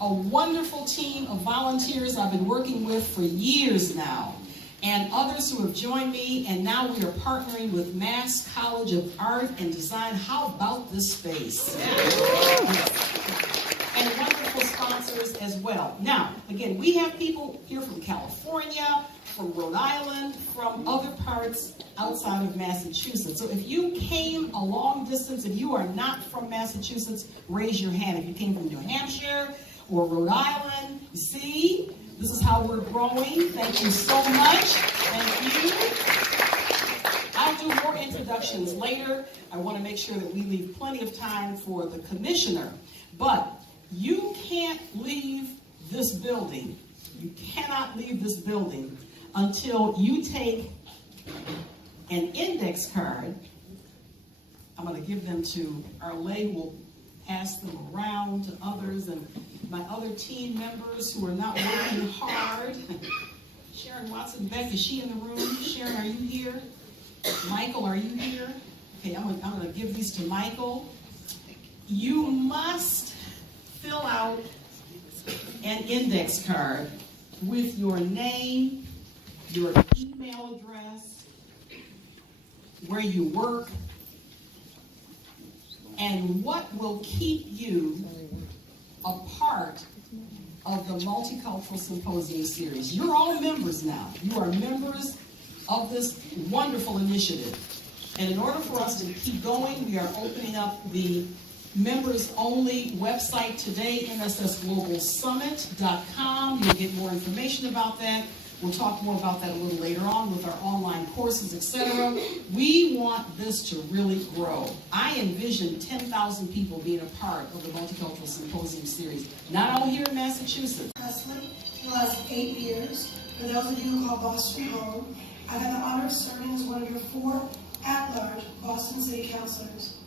a wonderful team of volunteers I've been working with for years now, and others who have joined me, and now we are partnering with Mass College of Art and Design. How about this space? And wonderful sponsors as well. Now, again, we have people here from California, from Rhode Island, from other parts outside of Massachusetts. So if you came a long distance, if you are not from Massachusetts, raise your hand. If you came from New Hampshire or Rhode Island, you see, this is how we're growing. Thank you so much. Thank you. I'll do more introductions later. I want to make sure that we leave plenty of time for the commissioner. But you can't leave this building. You cannot leave this building until you take an index card. I'm going to give them to Arlay, who will pass them around to others, and my other team members who are not working hard. Sharon Watson-Beck, is she in the room? Sharon, are you here? Michael, are you here? Okay, I'm going to give these to Michael. You must fill out an index card with your name, your email address, where you work, and what will keep you a part of the Multicultural Symposium Series. You're all members now. You are members of this wonderful initiative. And in order for us to keep going, we are opening up the members-only website today, mssglobalsummit.com. You'll get more information about that. We'll talk more about that a little later on with our online courses, etc. We want this to really grow. I envision 10,000 people being a part of the Multicultural Symposium Series, not all here in Massachusetts. Presley, for the last 8 years. For those of you who call Boston home, I've had the honor of serving as one of your 4 at-large Boston City Councilors.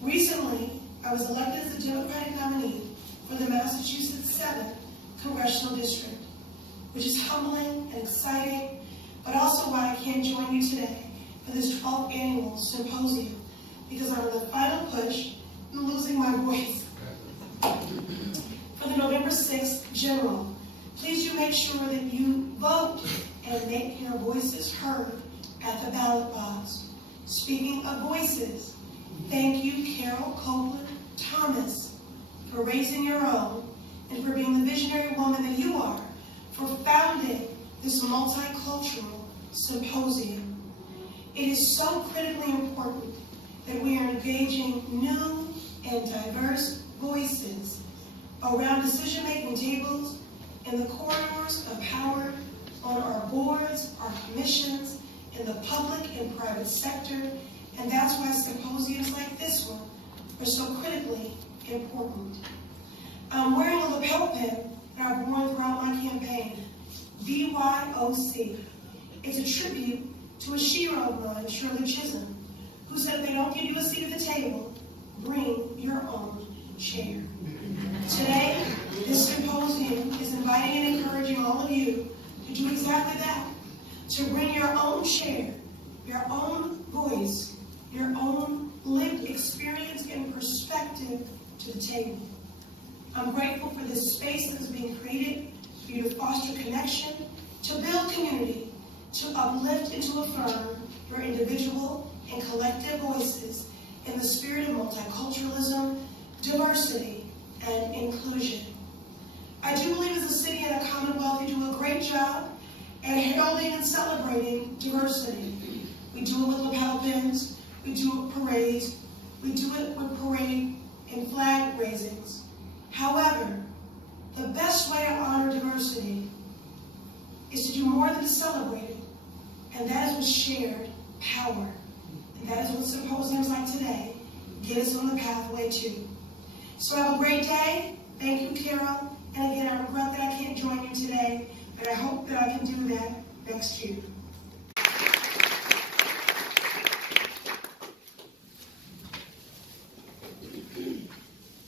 Recently, I was elected as the Democratic nominee for the Massachusetts 7th Congressional District, which is humbling and exciting, but also why I can't join you today for this 12th annual symposium, because I'm in the final push and losing my voice. For the November 6th General, please do make sure that you vote and make your voices heard at the ballot box. Speaking of voices, thank you, Carol Copeland Thomas, for raising your own and for being the visionary woman that you are, for founding this multicultural symposium. It is so critically important that we are engaging new and diverse voices around decision-making tables in the corridors of power, on our boards, our commissions, in the public and private sector, and that's why symposiums like this one are so critically important. I'm wearing a lapel pin that I've worn throughout my campaign, BYOC. It's a tribute to a shero of mine, Shirley Chisholm, who said if they don't give you a seat at the table, bring your own chair. Today, this symposium is inviting and encouraging all of you to do exactly that, to bring your own chair, your own voice, your own lived experience and perspective to the table. I'm grateful for this space that is being created for you to foster connection, to build community, to uplift and to affirm your individual and collective voices in the spirit of multiculturalism, diversity, and inclusion. I do believe as a city and a commonwealth, we do a great job at heralding and celebrating diversity. We do it with lapel pins, we do it with parades, we do it with parade and flag raisings. However, the best way to honor diversity is to do more than to celebrate it, and that is with shared power. And that is what symposiums like today get us on the pathway to. So have a great day. Thank you, Carol. And again, I regret that I can't join you today, but I hope that I can do that next year.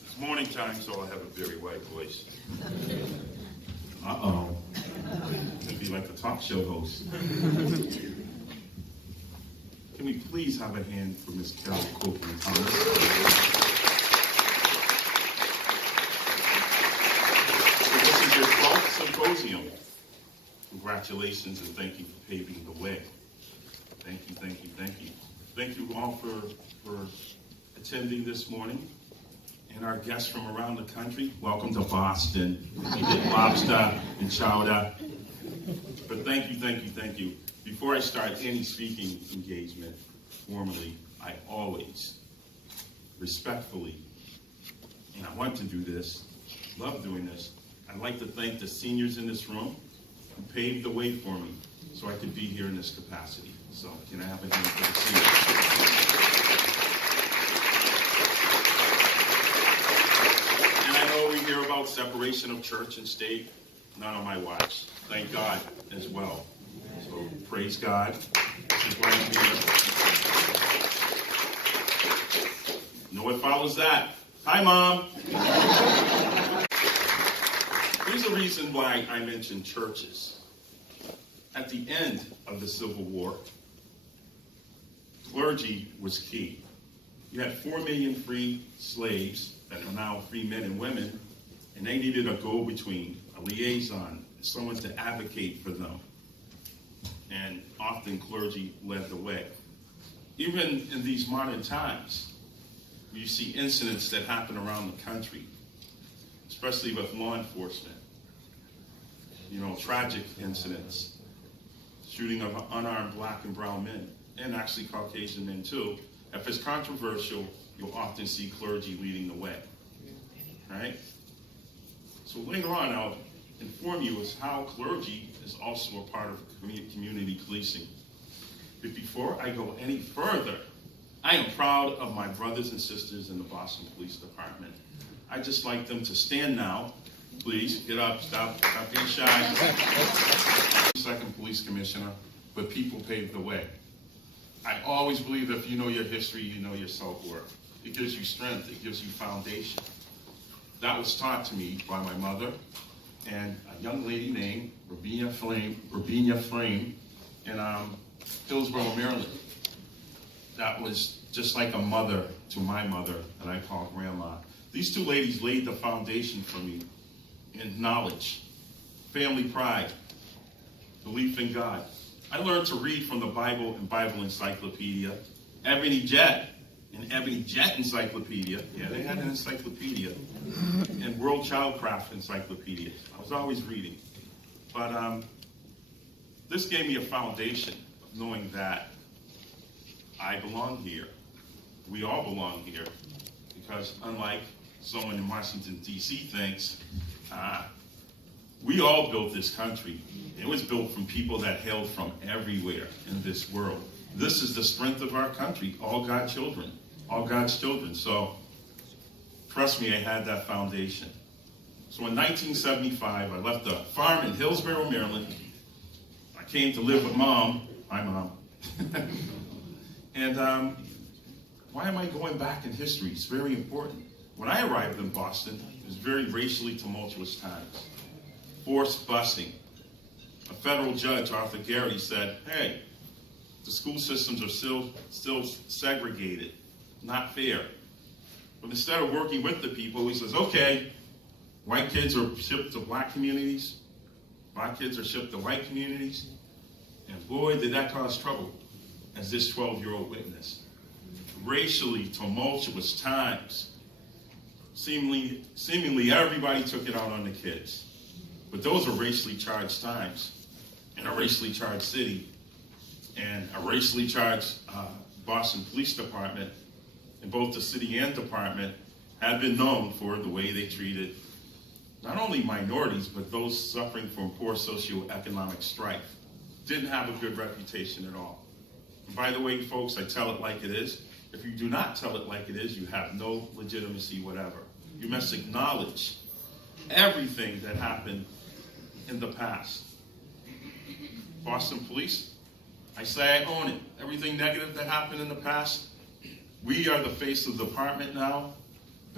It's morning time, so I have a very white voice. Uh-oh. It'd be like a talk show host. Can we please have a hand for Miss Carol Copeland Thomas? Symposium. Congratulations and thank you for paving the way. Thank you, thank you, thank you. Thank you all for attending this morning. And our guests from around the country, welcome to Boston. You get lobster and chowder. But thank you, thank you, thank you. Before I start any speaking engagement formally, I always respectfully, and I want to do this, love doing this, I'd like to thank the seniors in this room who paved the way for me so I could be here in this capacity. So can I have a hand for the seniors? And I know we hear about separation of church and state. Not on my watch. Thank God as well. So praise God. You know what follows that? Hi, Mom. Here's a reason why I mentioned churches. At the end of the Civil War, clergy was key. You had 4 million free slaves that are now free men and women, and they needed a go-between, a liaison, someone to advocate for them. And often clergy led the way. Even in these modern times, you see incidents that happen around the country, especially with law enforcement. You know, tragic incidents, shooting of unarmed black and brown men, and actually Caucasian men too. If it's controversial, you'll often see clergy leading the way, right? So later on, I'll inform you as how clergy is also a part of community policing. But before I go any further, I am proud of my brothers and sisters in the Boston Police Department. I'd just like them to stand now. Please, get up, stop being shy. Second police commissioner, but people paved the way. I always believe if you know your history, you know your self-worth. It gives you strength, it gives you foundation. That was taught to me by my mother and a young lady named Rabina Frame in Hillsborough, Maryland. That was just like a mother to my mother that I call grandma. These two ladies laid the foundation for me in knowledge, family pride, belief in God. I learned to read from the Bible and Bible Encyclopedia, Ebony Jet and Ebony Jet Encyclopedia. Yeah, they had an encyclopedia. And World Childcraft Encyclopedia. I was always reading. But this gave me a foundation of knowing that I belong here. We all belong here. Because unlike someone in Washington, D.C. thinks, we all built this country. It was built from people that hailed from everywhere in this world. This is the strength of our country, all God's children. All God's children. So, trust me, I had that foundation. So in 1975, I left a farm in Hillsborough, Maryland. I came to live with Mom. Hi, Mom. And why am I going back in history? It's very important. When I arrived in Boston, it was very racially tumultuous times. Forced busing. A federal judge, Arthur Gary, said, hey, the school systems are still segregated, not fair. But instead of working with the people, he says, okay, white kids are shipped to black communities, black kids are shipped to white communities, and boy, did that cause trouble, as this 12-year-old witnessed. Racially tumultuous times. Seemingly everybody took it out on the kids. But those are racially charged times in a racially charged city and a racially charged Boston Police Department, and both the city and department have been known for the way they treated not only minorities, but those suffering from poor socioeconomic strife. Didn't have a good reputation at all. And by the way, folks, I tell it like it is. If you do not tell it like it is, you have no legitimacy whatever. You must acknowledge everything that happened in the past. Boston Police, I say I own it. Everything negative that happened in the past, we are the face of the department now.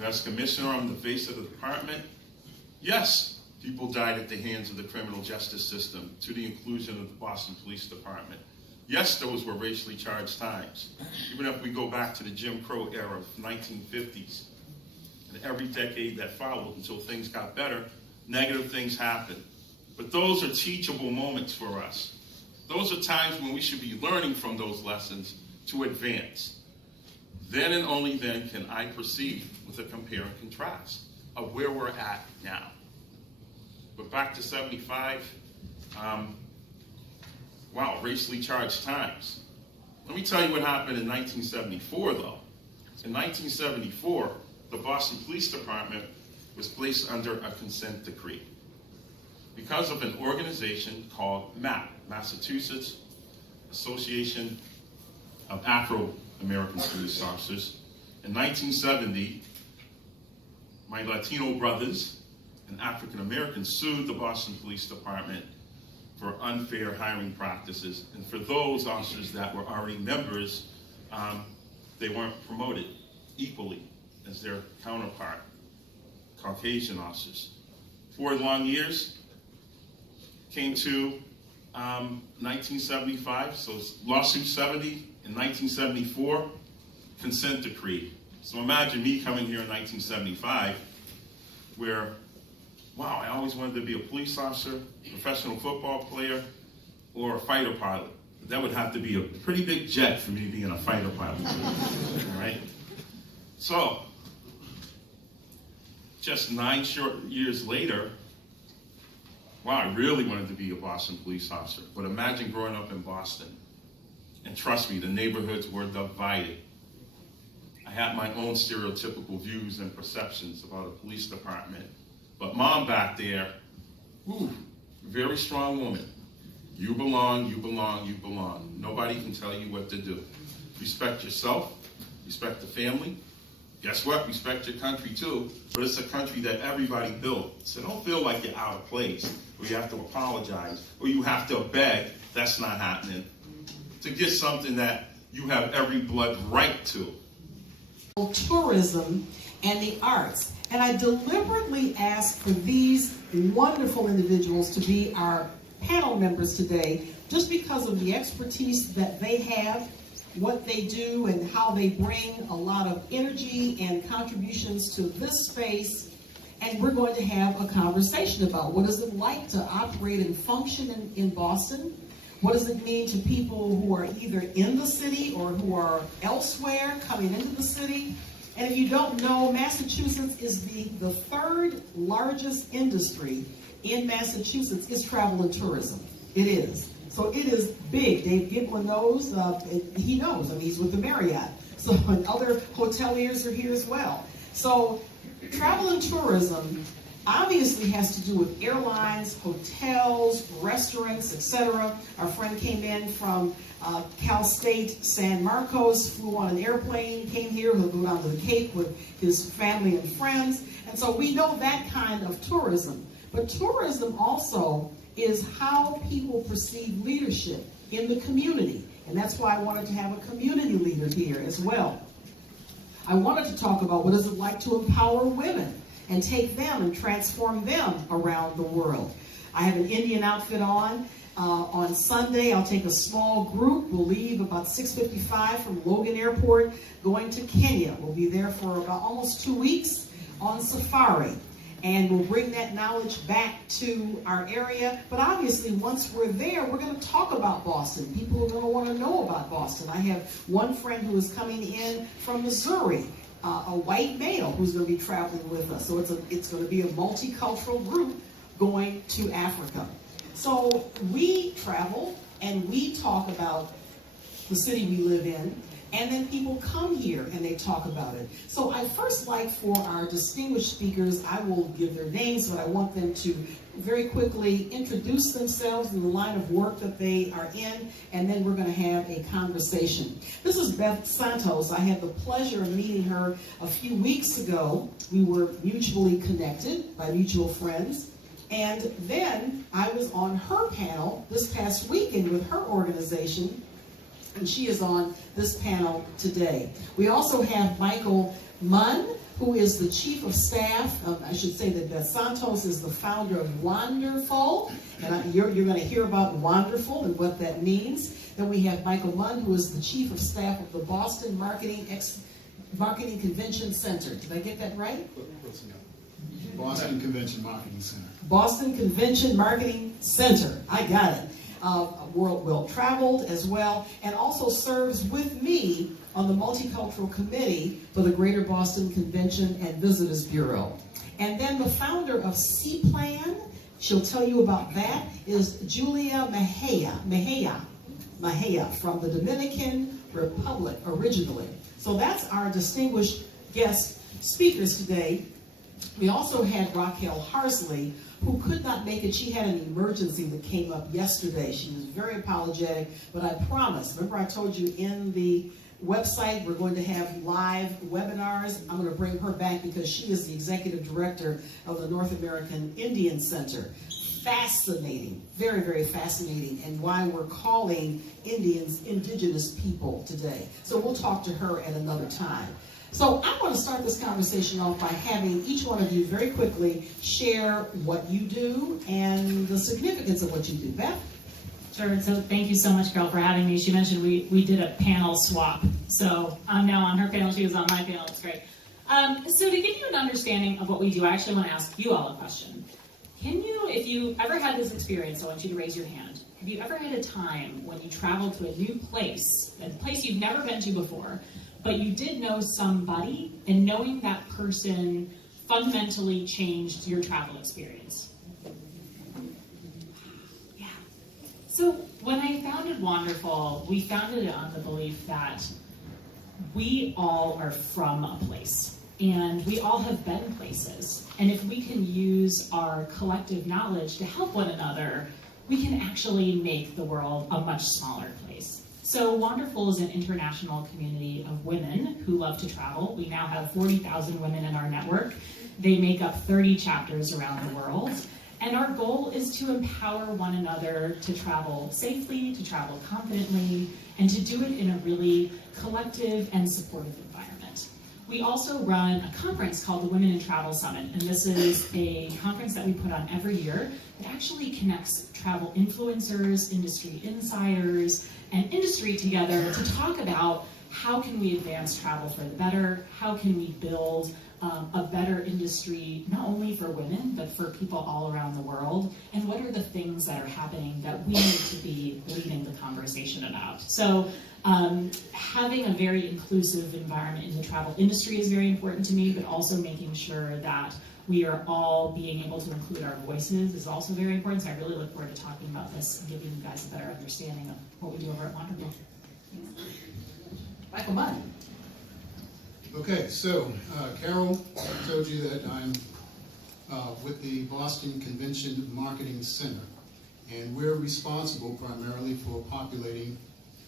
As commissioner, I'm the face of the department. Yes, people died at the hands of the criminal justice system, to the inclusion of the Boston Police Department. Yes, those were racially charged times. Even if we go back to the Jim Crow era of 1950s, and every decade that followed until things got better, negative things happened. But those are teachable moments for us. Those are times when we should be learning from those lessons to advance. Then and only then can I proceed with a compare and contrast of where we're at now. But back to 75, wow, racially charged times. Let me tell you what happened in 1974, though. In 1974, the Boston Police Department was placed under a consent decree because of an organization called MAP, Massachusetts Association of Afro-American Police Officers. In 1970, my Latino brothers and African Americans sued the Boston Police Department for unfair hiring practices. And for those officers that were already members, they weren't promoted equally as their counterpart, Caucasian officers. 4 long years, came to 1975, so lawsuit 70 in 1974, consent decree. So imagine me coming here in 1975 where, wow, I always wanted to be a police officer, professional football player, or a fighter pilot. That would have to be a pretty big jet for me being a fighter pilot. All right? So, just 9 short years later, wow, I really wanted to be a Boston police officer. But imagine growing up in Boston. And trust me, the neighborhoods were divided. I had my own stereotypical views and perceptions about a police department. But mom back there, very strong woman. You belong, you belong, you belong. Nobody can tell you what to do. Respect yourself, respect the family. Guess what? Respect your country too. But it's a country that everybody built. So don't feel like you're out of place, or you have to apologize, or you have to beg. That's not happening. To get something that you have every blood right to. Tourism and the arts. And I deliberately asked for these wonderful individuals to be our panel members today, just because of the expertise that they have, what they do, and how they bring a lot of energy and contributions to this space. And we're going to have a conversation about what is it like to operate and function in Boston. What does it mean to people who are either in the city or who are elsewhere coming into the city? And if you don't know, Massachusetts is the 3rd largest industry in Massachusetts is travel and tourism. It is. So it is big. Dave Giblin knows. He knows. I mean, he's with the Marriott. So and other hoteliers are here as well. So travel and tourism obviously has to do with airlines, hotels, restaurants, etc. Our friend came in from Cal State San Marcos, flew on an airplane, came here, he'll go down to the Cape with his family and friends. And so we know that kind of tourism. But tourism also is how people perceive leadership in the community. And that's why I wanted to have a community leader here as well. I wanted to talk about what is it like to empower women and take them and transform them around the world. I have an Indian outfit on. On Sunday, I'll take a small group. We'll leave about 6:55 from Logan Airport, going to Kenya. We'll be there for about almost 2 weeks on safari. And we'll bring that knowledge back to our area. But obviously, once we're there, we're going to talk about Boston. People are going to want to know about Boston. I have one friend who is coming in from Missouri, a white male who's going to be traveling with us. So it's going to be a multicultural group going to Africa. So we travel and we talk about the city we live in, and then people come here and they talk about it. So I first like for our distinguished speakers, I will give their names, but I want them to very quickly introduce themselves and the line of work that they are in, and then we're going to have a conversation. This is Beth Santos. I had the pleasure of meeting her a few weeks ago. We were mutually connected by mutual friends. And then I was on her panel this past weekend with her organization, and she is on this panel today. We also have Michael Munn, who is the Chief of Staff. I should say that Beth Santos is the founder of Wonderful, and you're going to hear about Wonderful and what that means. Then we have Michael Munn, who is the Chief of Staff of the Boston Marketing Convention Center. Did I get that right? Boston Convention Marketing Center. Boston Convention Marketing Center. I got it. World well traveled as well, and also serves with me on the Multicultural Committee for the Greater Boston Convention and Visitors Bureau. And then the founder of C-Plan, she'll tell you about that, is Julia Mejia from the Dominican Republic originally. So that's our distinguished guest speakers today. We also had Raquel Harsley, who could not make it. She had an emergency that came up yesterday. She was very apologetic, but I promised. Remember I told you in the website we're going to have live webinars. I'm going to bring her back because she is the executive director of the North American Indian Center. Fascinating, very, very fascinating, and why we're calling Indians indigenous people today. So we'll talk to her at another time. So I want to start this conversation off by having each one of you very quickly share what you do and the significance of what you do. Beth? Sure, so thank you so much, Carol, for having me. She mentioned we did a panel swap. So I'm now on her panel, she was on my panel, it's great. So to give you an understanding of what we do, I actually want to ask you all a question. Can you, if you ever had this experience, I want you to raise your hand. Have you ever had a time when you traveled to a new place, a place you've never been to before, but you did know somebody, and knowing that person fundamentally changed your travel experience? Yeah. So when I founded Wonderful, we founded it on the belief that we all are from a place, and we all have been places. And if we can use our collective knowledge to help one another, we can actually make the world a much smaller place. So Wonderful is an international community of women who love to travel. We now have 40,000 women in our network. They make up 30 chapters around the world. And our goal is to empower one another to travel safely, to travel confidently, and to do it in a really collective and supportive environment. We also run a conference called the Women in Travel Summit, and this is a conference that we put on every year that actually connects travel influencers, industry insiders, and industry together to talk about how can we advance travel for the better, how can we build a better industry, not only for women, but for people all around the world, and what are the things that are happening that we need to be leading the conversation about. So having a very inclusive environment in the travel industry is very important to me, but also making sure that we are all being able to include our voices is also very important. So I really look forward to talking about this and giving you guys a better understanding of what we do over at Wonderful. Michael Munn. Okay, so Carol told you that I'm with the Boston Convention Marketing Center, and we're responsible primarily for populating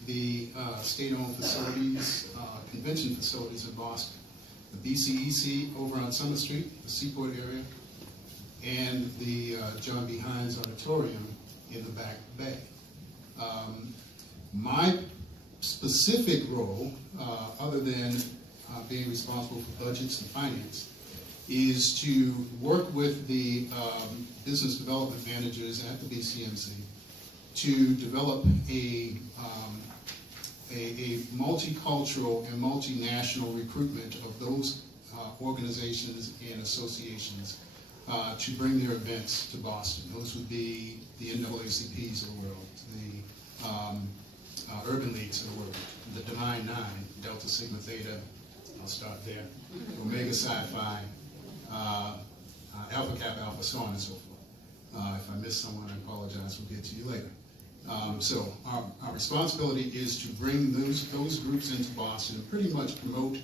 the state-owned facilities, convention facilities in Boston. The BCEC over on Summer Street, the Seaport area, and the John B. Hines Auditorium in the Back Bay. My specific role, other than being responsible for budgets and finance, is to work with the business development managers at the BCMC to develop a multicultural and multinational recruitment of those organizations and associations to bring their events to Boston. Those would be the NAACPs of the world, the Urban Leagues of the world, the Divine Nine, Delta Sigma Theta, I'll start there, Omega Psi Phi, Alpha Kappa Alpha, so on and so forth. If I miss someone, I apologize, we'll get to you later. So our responsibility is to bring those groups into Boston and pretty much promote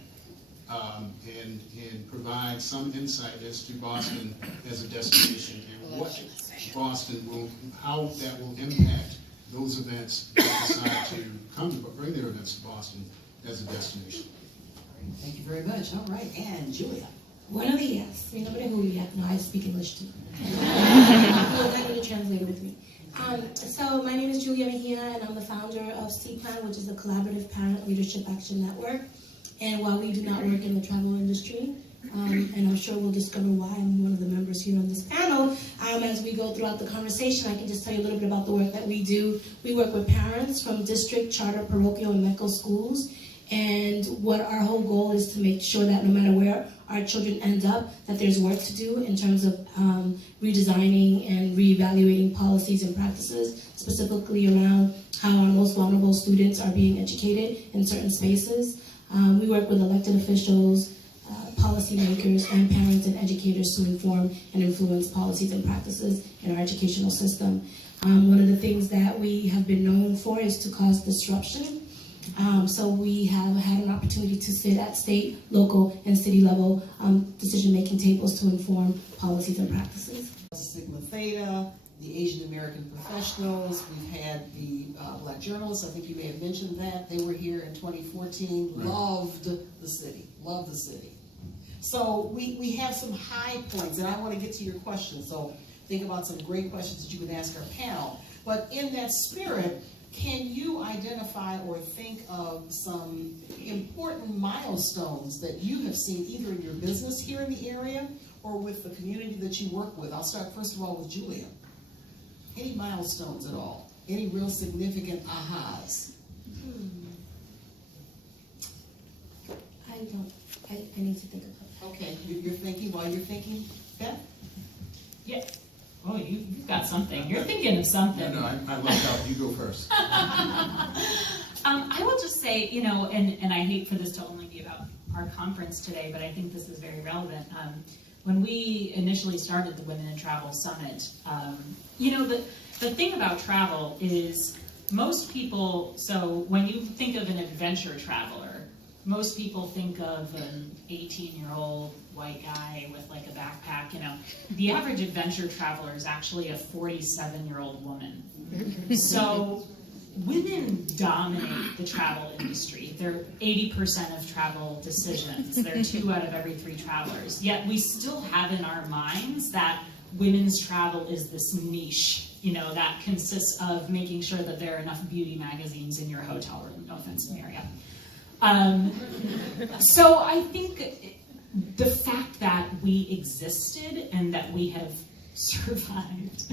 and provide some insight as to Boston as a destination and what Boston will, how that will impact those events that decide to come to bring their events to Boston as a destination. Thank you very much. All right, and Julia. Buenos días. Mi nombre es Julia. No, I speak English too. I need a translator with me. So my name is Julia Mejia, and I'm the founder of C-Plan, which is a collaborative parent leadership action network. And while we do not work in the travel industry, and I'm sure we'll discover why I'm one of the members here on this panel, as we go throughout the conversation, I can just tell you a little bit about the work that we do. We work with parents from district, charter, parochial, and MECO schools, And what our whole goal is to make sure that no matter where our children end up, that there's work to do in terms of redesigning and reevaluating policies and practices, specifically around how our most vulnerable students are being educated in certain spaces. We work with elected officials, policymakers, and parents and educators to inform and influence policies and practices in our educational system. One of the things that we have been known for is to cause disruption. So we have had an opportunity to sit at state, local, and city level decision-making tables to inform policies and practices. Sigma Theta, the Asian American professionals, we've had the Black journalists, I think you may have mentioned that. They were here in 2014, Right. loved the city, loved the city. So we have some high points, and I want to get to your questions. So think about some great questions that you can ask our panel. But in that spirit, can you identify or think of some important milestones that you have seen either in your business here in the area or with the community that you work with? I'll start first of all with Julia. Any milestones at all? Any real significant ahas? I need to think about that. Okay, you're thinking while you're thinking, Beth? Yeah. Oh, you've got something. You're thinking of something. No, I left out. You go first. I will just say, and I hate for this to only be about our conference today, but I think this is very relevant. When we initially started the Women in Travel Summit, the thing about travel is most people, so when you think of an adventure traveler, most people think of an 18-year-old white guy with like a backpack, The average adventure traveler is actually a 47-year-old woman. So women dominate the travel industry. They're 80% of travel decisions. They're 2 out of every 3 travelers. Yet we still have in our minds that women's travel is this niche, that consists of making sure that there are enough beauty magazines in your hotel room. No offense, Maria. So I think the fact that we existed and that we have survived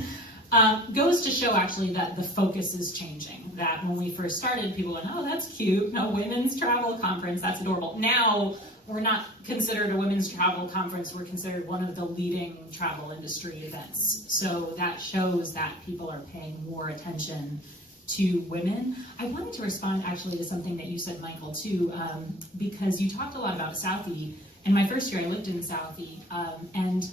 goes to show actually that the focus is changing. That when we first started, people went, oh, that's cute. No, women's travel conference, that's adorable. Now, we're not considered a women's travel conference. We're considered one of the leading travel industry events. So that shows that people are paying more attention to women. I wanted to respond actually to something that you said, Michael, too, because you talked a lot about Southie. And my first year I lived in Southie, and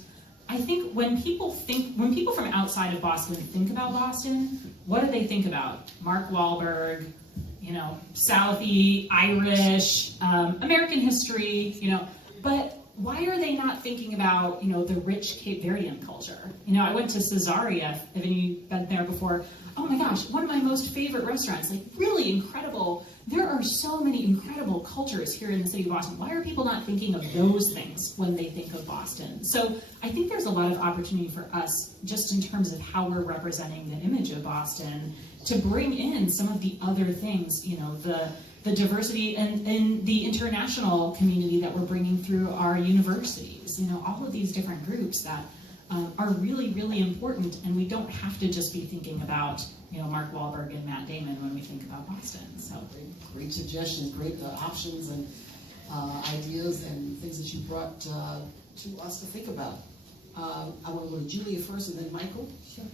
I think when people from outside of Boston think about Boston, what do they think about? Mark Wahlberg, Southie, Irish, American history, but why are they not thinking about, the rich Cape Verdean culture? I went to Caesarea, have any been there before? Oh my gosh, one of my most favorite restaurants, like really incredible. There are so many incredible cultures here in the city of Boston. Why are people not thinking of those things when they think of Boston? So I think there's a lot of opportunity for us, just in terms of how we're representing the image of Boston, to bring in some of the other things, the diversity and the international community that we're bringing through our universities, all of these different groups that are really, really important, and we don't have to just be thinking about, Mark Wahlberg and Matt Damon when we think about Boston. So great suggestions, great options and ideas and things that you brought to us to think about. I want to go to Julia first and then Michael. Sure.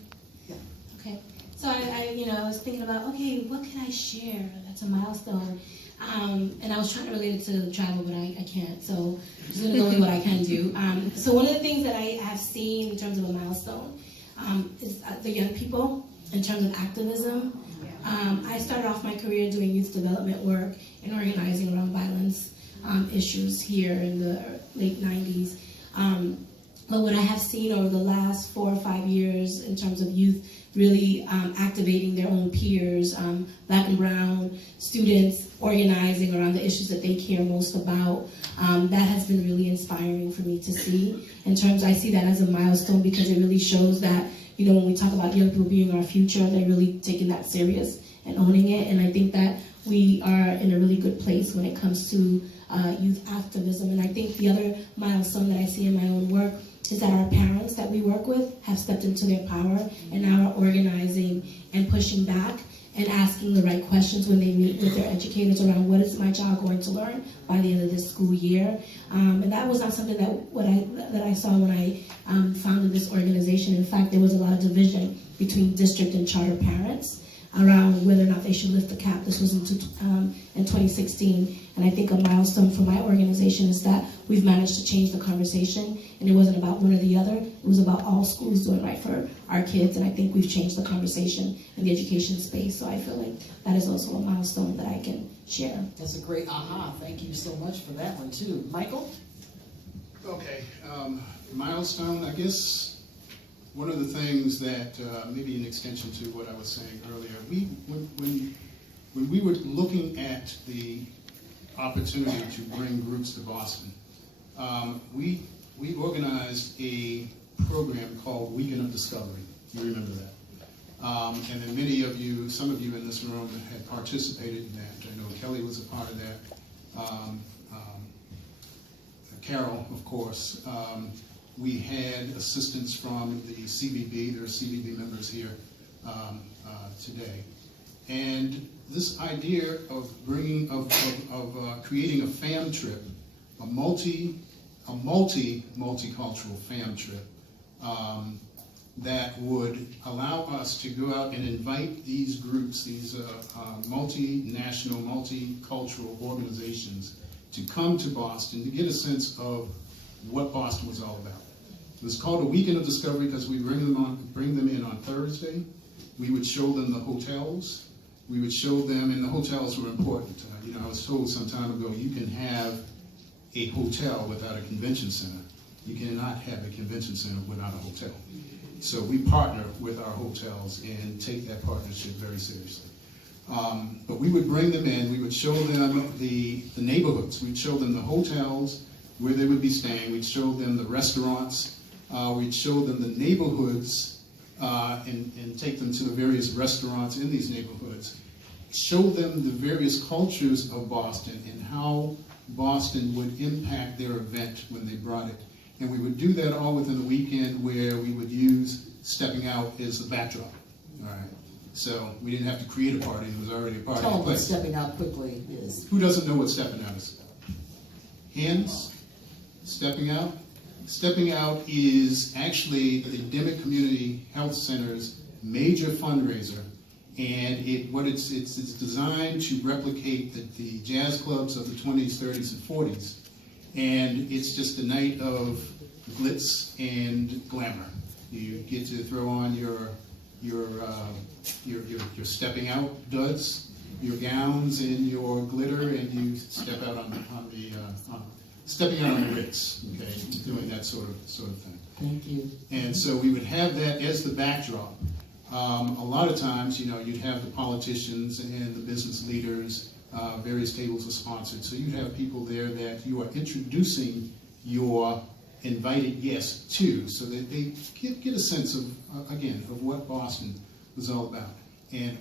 Yeah. Okay. So I was thinking about, okay, what can I share? That's a milestone. And I was trying to relate it to travel, but I can't. So I'm just going to go with what I can do. So one of the things that I have seen in terms of a milestone is the young people in terms of activism. I started off my career doing youth development work and organizing around violence issues here in the late 90s. But what I have seen over the last 4 or 5 years in terms of youth really activating their own peers, Black and brown students organizing around the issues that they care most about, that has been really inspiring for me to see. I see that as a milestone because it really shows that, when we talk about young people being our future, they're really taking that serious and owning it. And I think that we are in a really good place when it comes to youth activism. And I think the other milestone that I see in my own work is that our parents that we work with have stepped into their power and now are organizing and pushing back and asking the right questions when they meet with their educators around what is my child going to learn by the end of this school year. And that was not something that I saw when I founded this organization. In fact, there was a lot of division between district and charter parents around whether or not they should lift the cap. This was in 2016, and I think a milestone for my organization is that we've managed to change the conversation, and it wasn't about one or the other. It was about all schools doing right for our kids, and I think we've changed the conversation in the education space, so I feel like that is also a milestone that I can share. That's a great aha. Thank you so much for that one, too. Michael? Okay, milestone, I guess. One of the things that, maybe an extension to what I was saying earlier, when we were looking at the opportunity to bring groups to Boston, we organized a program called Weekend of Discovery. You remember that? And then many of you, some of you in this room had participated in that. I know Kelly was a part of that. Carol, of course. We had assistance from the CVB. There are CVB members here today. And this idea of creating a fam trip, a multicultural fam trip, that would allow us to go out and invite these groups, these multinational, multicultural organizations, to come to Boston to get a sense of what Boston was all about. It was called a Weekend of Discovery because we bring them in on Thursday. We would show them the hotels. We would show them, and the hotels were important. I was told some time ago, you can have a hotel without a convention center. You cannot have a convention center without a hotel. So we partner with our hotels and take that partnership very seriously. But we would bring them in. We would show them the neighborhoods. We'd show them the hotels where they would be staying. We'd show them the restaurants. We'd show them the neighborhoods and take them to the various restaurants in these neighborhoods. Show them the various cultures of Boston and how Boston would impact their event when they brought it. And we would do that all within a weekend where we would use Stepping Out as the backdrop. All right. So we didn't have to create a party. There was already a party. Tell them what Stepping Out quickly is. Who doesn't know what Stepping Out is? Hands? Stepping Out? Stepping Out is actually the Demick Community Health Center's major fundraiser, and it's designed to replicate the jazz clubs of the 20s, 30s, and 40s, and it's just a night of glitz and glamour. You get to throw on your stepping out duds, your gowns, and your glitter, and you step out stepping out on the Ritz, okay, doing that sort of thing. Thank you. And so we would have that as the backdrop. A lot of times, you'd have the politicians and the business leaders, various tables are sponsored. So you'd have people there that you are introducing your invited guests to, so that they get a sense of what Boston was all about. And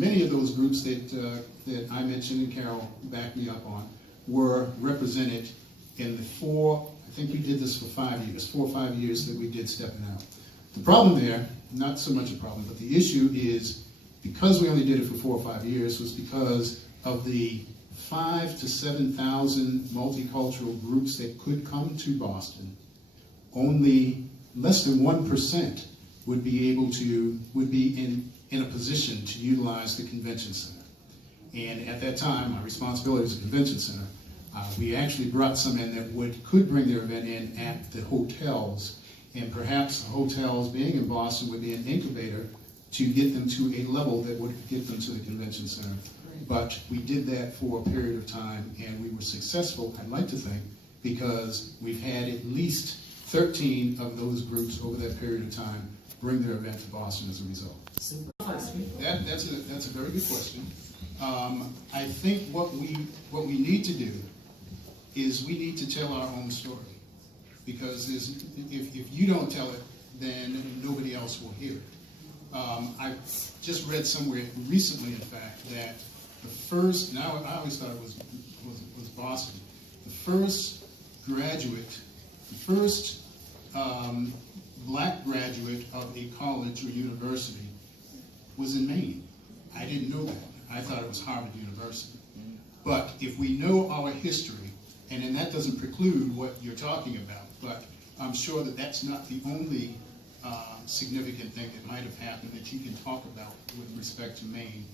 many of those groups that I mentioned and Carol backed me up on, were represented in the I think we did this for 5 years, 4 or 5 years that we did Stepping Out. The problem there, not so much a problem, but the issue is, because we only did it for 4 or 5 years, was because of the 5,000 to 7,000 multicultural groups that could come to Boston. Only less than 1% would be in a position to utilize the convention center. And at that time, my responsibility as a convention center, we actually brought some in that could bring their event in at the hotels, and perhaps the hotels being in Boston would be an incubator to get them to a level that would get them to the convention center. But we did that for a period of time, and we were successful, I'd like to think, because we've had at least 13 of those groups over that period of time bring their event to Boston as a result. That's a very good question. I think what we need to do is we need to tell our own story, because if you don't tell it, then nobody else will hear it. I just read somewhere recently, in fact, that the first, I always thought it was Boston, the first black graduate of a college or university was in Maine. I didn't know that. I thought it was Harvard University. But if we know our history, and then that doesn't preclude what you're talking about, but I'm sure that that's not the only significant thing that might have happened that you can talk about with respect to Maine.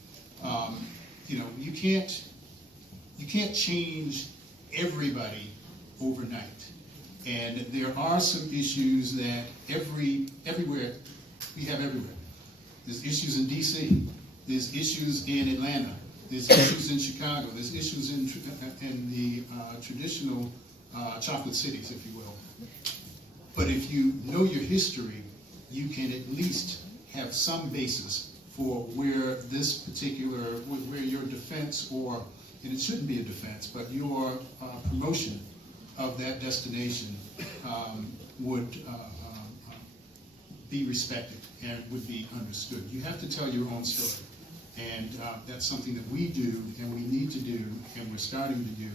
You know, you can't change everybody overnight. And there are some issues that everywhere, we have everywhere. There's issues in DC, there's issues in Atlanta, there's issues in Chicago, there's issues in the traditional chocolate cities, if you will. But if you know your history, you can at least have some basis for where this particular, where your defense, or, and it shouldn't be a defense, but your promotion of that destination would be respected and would be understood. You have to tell your own story. And that's something that we do and we need to do, and we're starting to do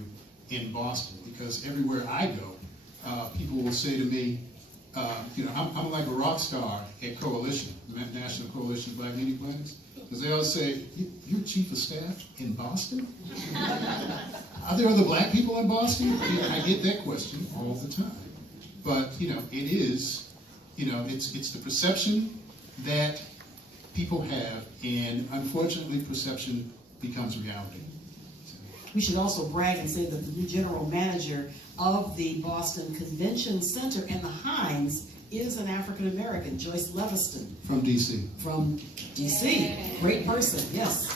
in Boston, because everywhere I go, people will say to me, you know, I'm like a rock star at Coalition, the National Coalition of Black Media Planners, because they always say, you're chief of staff in Boston? Are there other black people in Boston? I get that question all the time. But, you know, it is, you know, it's the perception that people have, and unfortunately perception becomes reality. We should also brag and say that the new general manager of the Boston Convention Center and the Hines is an African American, Joyce Leviston. From DC. From DC. Great person, yes.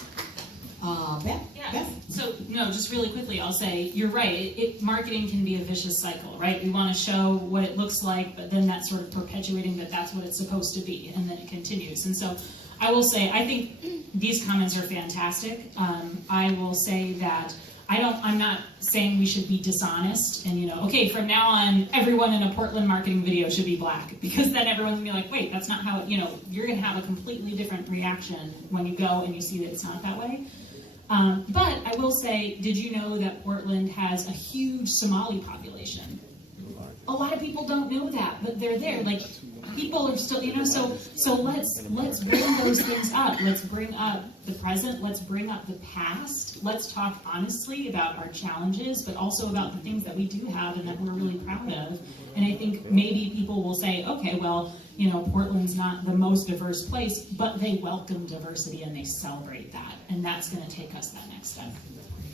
Beth? Yeah. Beth? So, no, just really quickly, I'll say, you're right. Marketing can be a vicious cycle, right? We want to show what it looks like, but then that's sort of perpetuating that that's what it's supposed to be, and then it continues. And so I will say, I think these comments are fantastic. I will say that I'm not saying we should be dishonest and, you know, okay, from now on, everyone in a Portland marketing video should be black, because then everyone's gonna be like, wait, that's not how it, you know, you're gonna have a completely different reaction when you go and you see that it's not that way. But I will say, did you know that Portland has a huge Somali population? A lot of people don't know that, but they're there. Like, people are still, you know, so let's bring those things up. Let's bring up the present. Let's bring up the past. Let's talk honestly about our challenges, but also about the things that we do have and that we're really proud of. And I think maybe people will say, okay, well, you know, Portland's not the most diverse place, but they welcome diversity and they celebrate that. And that's going to take us that next step.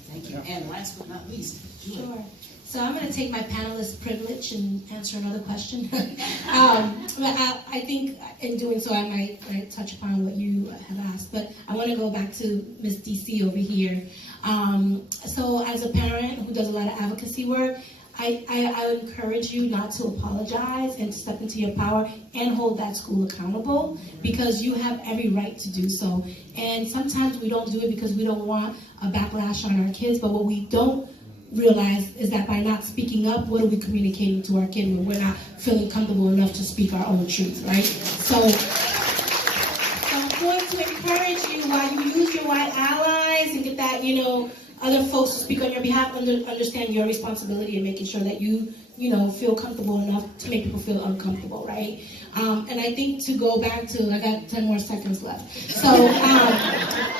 Thank you. And last but not least, Julie. Sure. So I'm going to take my panelist privilege and answer another question. But I think in doing so, I might touch upon what you have asked. But I want to go back to Ms. DC over here. So as a parent who does a lot of advocacy work, I encourage you not to apologize and to step into your power and hold that school accountable, because you have every right to do so. And sometimes we don't do it because we don't want a backlash on our kids, but what we don't realize is that by not speaking up, what are we communicating to our kid when we're not feeling comfortable enough to speak our own truth, right? So I'm going to encourage you, while you use your white allies and get that, you know, other folks to speak on your behalf, understand your responsibility in making sure that you feel comfortable enough to make people feel uncomfortable, right? And I think to go back to, I got 10 more seconds left. So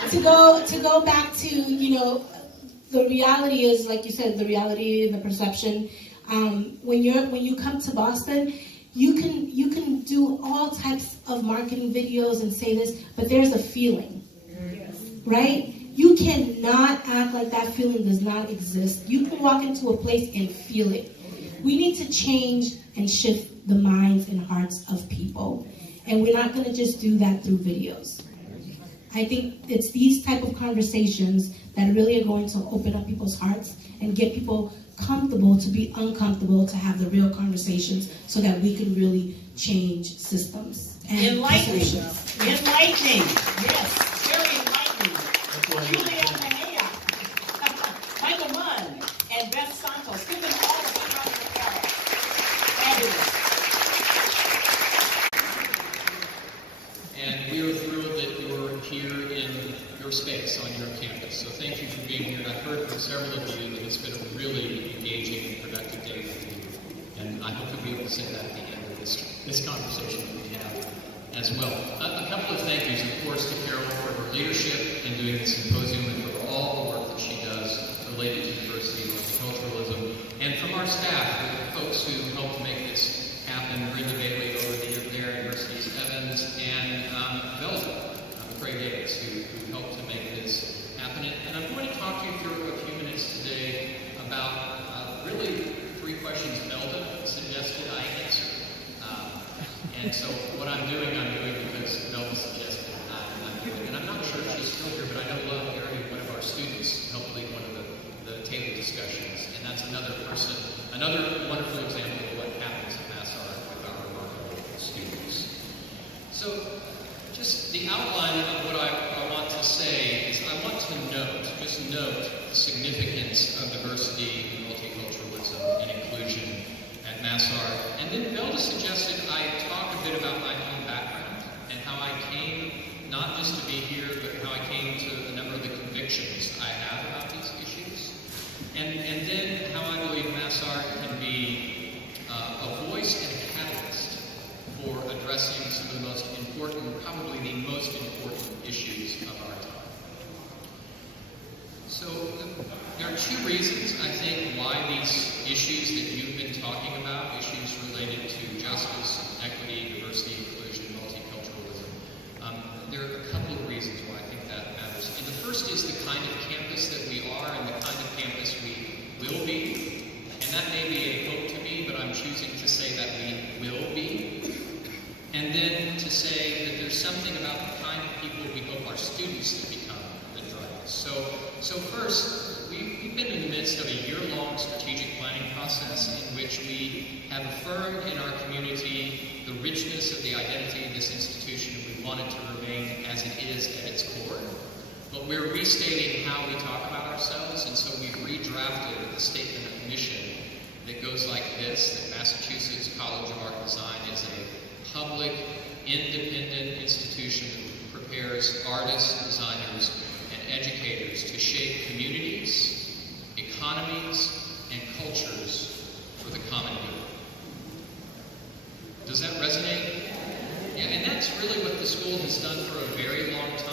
to go back to, you know, the reality is, like you said, the reality and the perception. When you come to Boston, you can do all types of marketing videos and say this, but there's a feeling, right? You cannot act like that feeling does not exist. You can walk into a place and feel it. We need to change and shift the minds and hearts of people, and we're not going to just do that through videos. I think it's these type of conversations that really are going to open up people's hearts and get people comfortable to be uncomfortable, to have the real conversations so that we can really change systems. And Enlightening. perceptions. Enlightening. Yes, very enlightening. Julia Mejia, Michael Munn, and Beth Santos. Give them all a big round of applause. Fabulous. And we are thrilled that you're here in your space on your campus. So thank you for being here. And I've heard from several of you that it's been a really engaging and productive day for you. And I hope you'll be able to say that at the end of this conversation that we have. as well. A couple of thank yous, of course, to Carol for her leadership in doing the symposium and for all the work that she does related to diversity and multiculturalism, and from our staff, the folks who helped make this happen, Brenda Bailey over there at University Evans, and Velda, Craig Yates, who helped to make this happen. And I'm going to talk to you for a few minutes today about really 3 questions Velda suggested I answer. And so what I'm doing because Velda suggested I'm doing. And I'm not sure if she's still here, but I know Larry, one of our students, helped lead one of the table discussions. And that's another wonderful example of what happens at Massar with our remarkable students. So just the outline of what I want to say is I want to note the significance of diversity, multiculturalism, and inclusion at Massar. And then Velda suggested I talk a bit about my own background and how I came not just to be here, but how I came to a number of the convictions I have about these issues. And then how I believe Massar can be a voice and a catalyst for addressing some of the most important, probably the most important issues of our time. So there are 2 reasons, I think, why these issues that you've been talking about, issues related to justice, equity, diversity, inclusion, multiculturalism, there are a couple of reasons why I think that matters. And the first is the kind of campus that we are and the kind of campus we will be. And that may be a hope to me, but I'm choosing to say that we will be. And then to say that there's something about the kind of people we hope our students to become that drive us. So first, we've been in the midst of a year-long strategic planning process in which we have affirmed in our community the richness of the identity of this institution, and we want it to remain as it is at its core. But we're restating how we talk about ourselves, and so we've redrafted the statement of mission that goes like this, that Massachusetts College of Art and Design is a public, independent institution that prepares artists, designers, and educators to shape communities, economies, and cultures for the common good. Does that resonate? Yeah, and that's really what the school has done for a very long time.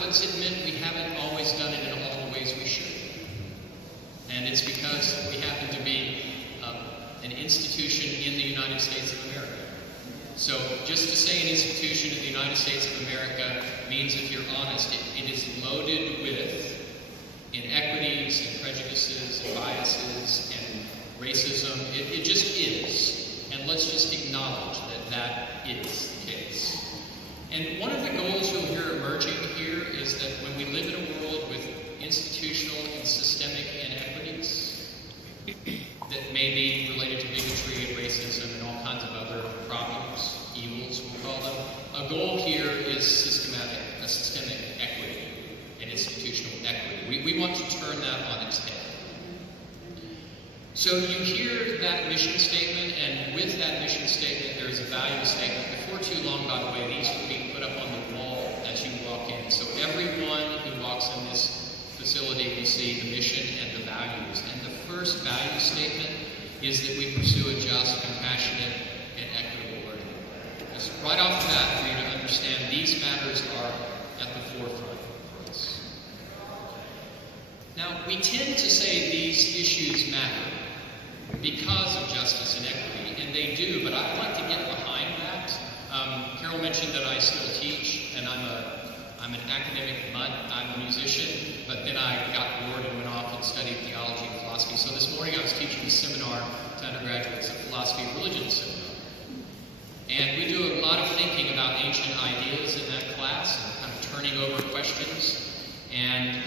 Let's admit we haven't always done it in all the ways we should. And it's because we happen to be an institution in the United States of America. So just to say an institution in the United States of America means, if you're honest, it is loaded with inequities and prejudices and biases and racism. It just is. And let's just acknowledge that that is the case. And one of the goals you'll hear emerging here is that when we live in a world with institutional and systemic inequities that may be related to bigotry and racism and all kinds of other problems, evils we'll call them, a goal here is systemic equity and institutional equity. We want to turn that on its head. So you hear that mission statement, and with that mission statement there is a value statement. Before too long, by the way, these will be put up on the wall as you walk in. So everyone who walks in this facility will see the mission and the values. And the first value statement is that we pursue a just, compassionate, and equitable learning. Just right off the bat, for you to understand, these matters are at the forefront for us. Now, we tend to say these issues matter because of justice and equity, and they do, but I'd like to get behind that. Carol mentioned that I still teach, and I'm an academic mutt. I'm a musician, but then I got bored and went off and studied theology and philosophy. So this morning I was teaching a seminar to undergraduates, a philosophy of religion seminar. And we do a lot of thinking about ancient ideas in that class and kind of turning over questions. And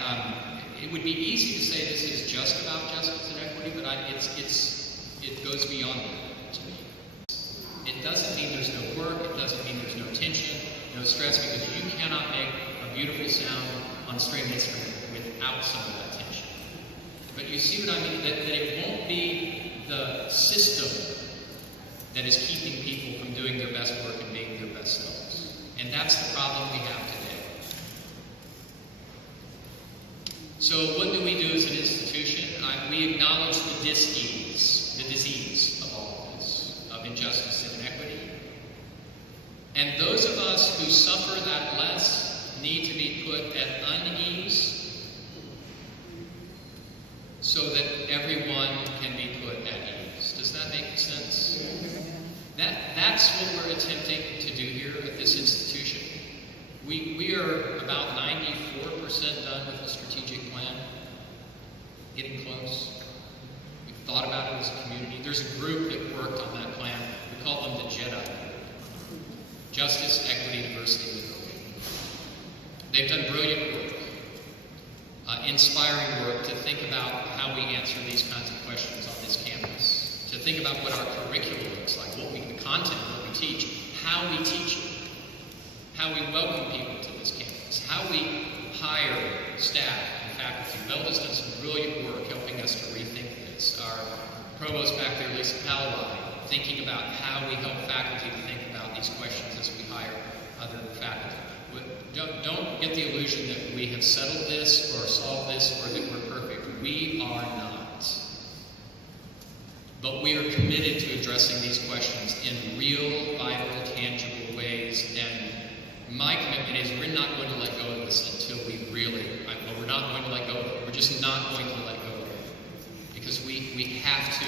it would be easy to say this is just about justice and equity, but it goes beyond that to me. It doesn't mean there's no work, it doesn't mean there's no tension, no stress, because you cannot make a beautiful sound on a string instrument without some of that tension. But you see what I mean? That it won't be the system that is keeping people from doing their best work and being their best selves. And that's the problem we have today. So what do we do as an institution? We acknowledge the disease of all of this, of injustice and inequity. be put at unease so that everyone can be put at ease. Does that make sense? That's what we're attempting to do here at this institution. We are about 94% done with the strategic plan, getting close. We've thought about it as a community. There's a group that worked on that plan. We call them the JEDI. Justice, Equity, Diversity, and Equity. They've done brilliant work, inspiring work to think about how we answer these kinds of questions on this campus, to think about what our curriculum looks like, the content, what we teach, how we teach it, how we welcome people to this campus, how we hire staff and faculty. Belda's done some brilliant work helping us to rethink this. Our provost back there, Lisa Palawai, thinking about how we help faculty to think about these questions as we hire other faculty. Don't get the illusion that we have settled this or solved this or that we're perfect. We are not. But we are committed to addressing these questions in real, vital, tangible ways. And my commitment is we're not going to let go of this until we we're not going to let go of it. We're just not going to let go of it. Because we have to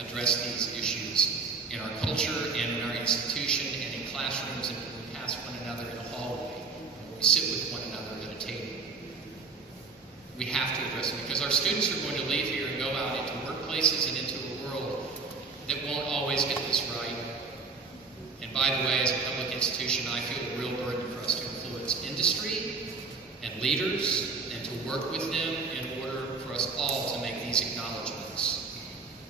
address these issues in our culture and in our institution and in classrooms and when we pass one another in a hallway, when we sit with one another at a table. We have to address them because our students are going to leave here and go out into workplaces and into a world that won't always get this right. And by the way, as a public institution, I feel a real burden for us to influence industry and leaders and to work with them in order for us all to make these acknowledgments.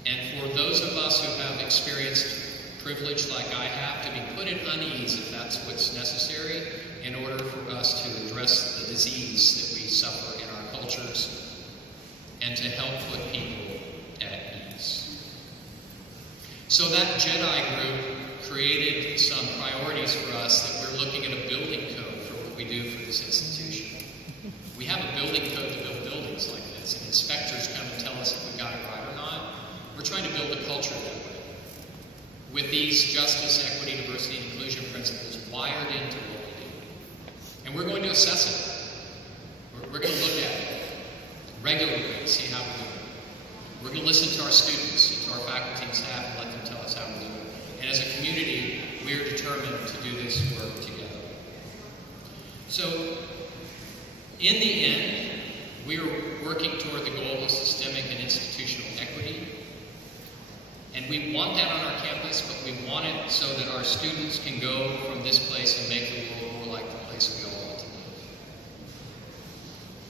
And for those of us who have experienced privilege like I have, to be put at unease if that's what's necessary in order for us to address the disease that we suffer in our cultures and to help put people at ease. So that JEDI group created some priorities for us that we're looking at a building code for what we do for this institution. We have a building code to build buildings like this, and inspectors come and tell us if we got it right or not. We're trying to build a culture that way, with these justice, equity, diversity, and inclusion principles wired into what we do. And we're going to assess it. We're going to look at it regularly and see how we're doing. We're going to listen to our students and to our faculty and staff and let them tell us how we're doing. And as a community, we are determined to do this work together. So, in the end, we are working toward the goal of systemic and institutional equity. And we want that on our campus, but we want it so that our students can go from this place and make the world more like the place we all want to live.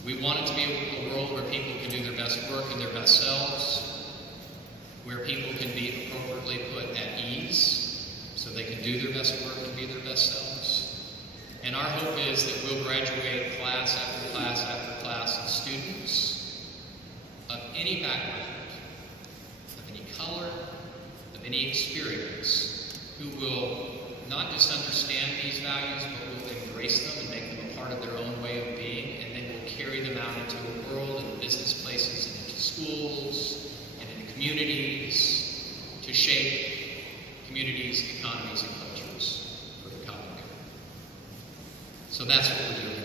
We want it to be a world where people can do their best work and their best selves, where people can be appropriately put at ease so they can do their best work and be their best selves. And our hope is that we'll graduate class after class after class of students of any background, of any color, of any experience, who will not just understand these values, but will embrace them and make them a part of their own way of being, and then will carry them out into the world and business places and into schools and into communities to shape communities, economies, and cultures for the common good. So that's what we're doing.